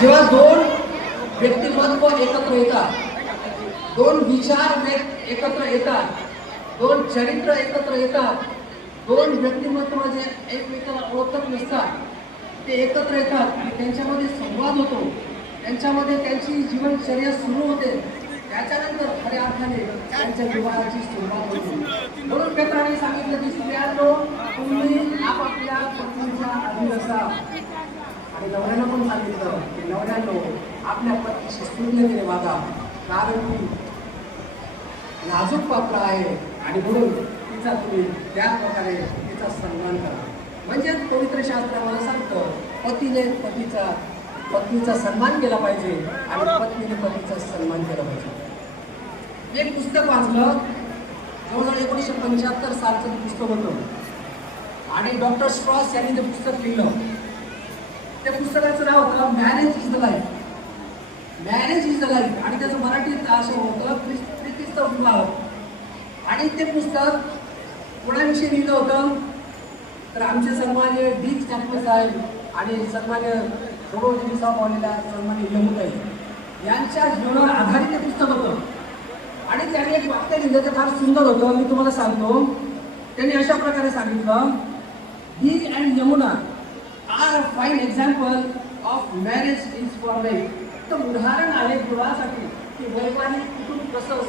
जेव्हा दोन व्यक्तिमत्व एकत्र येतात, दोन विचार एकत्र येतात, दोन चरित्र एकत्र येतात, दोन व्यक्तिमत्व जे एकमेकाला ओळखत नसतात ते एकत्र येतात आणि त्यांच्यामध्ये संवाद होतो, त्यांच्यामध्ये त्यांची जीवनचर्या सुरू होते, त्याच्यानंतर खऱ्या अर्थाने त्यांच्या विवाहाची सुरुवात होते. म्हणून पेत्राने सांगितलं की स्त्रियांनो, तुम्ही आपापल्या पत्नीच्या अधीन असा. आणि नवऱ्यानं पण सांगितलं की नवऱ्यानो, आपल्या पत्नीशी स्तुतीने वागा, कारण ती नाजूक पात्र आहे आणि म्हणून तिचा तुम्ही त्या प्रकारे तिचा सन्मान करा. म्हणजे पवित्र शास्त्र मला सांगतं, पतीने पत्नीचा सन्मान केला पाहिजे आणि पत्नीने पतीचा सन्मान केला पाहिजे. एक पुस्तक वाचलं, जवळजवळ 1975 सालचं ते पुस्तक होतं आणि डॉक्टर स्ट्रॉस यांनी ते पुस्तक लिहिलं. त्या पुस्तकाचं नाव होतं marriage is the life. Marriage is the life आणि त्याचं मराठीत असं होतं प्रीतीचा विवाह. आणि ते पुस्तक कोणाविषयी लिहिलं होतं तर आमचे सन्मान्य डी चॅप्टर साहेब आणि सन्मान्य रोडोजी पावलेला सन्मान्य यमुताई यांच्या जीवनावर आधारित ते पुस्तक होतं. आणि त्यांनी एक वाक्य लिहिलं ते फार सुंदर होतं, मी तुम्हाला सांगतो. त्यांनी अशा प्रकारे सांगितलं, D and Yamuna are a fine example of marriage is for life. तर उदाहरण आहे विवाहासाठी की वैवाहिक कुटुंब कसं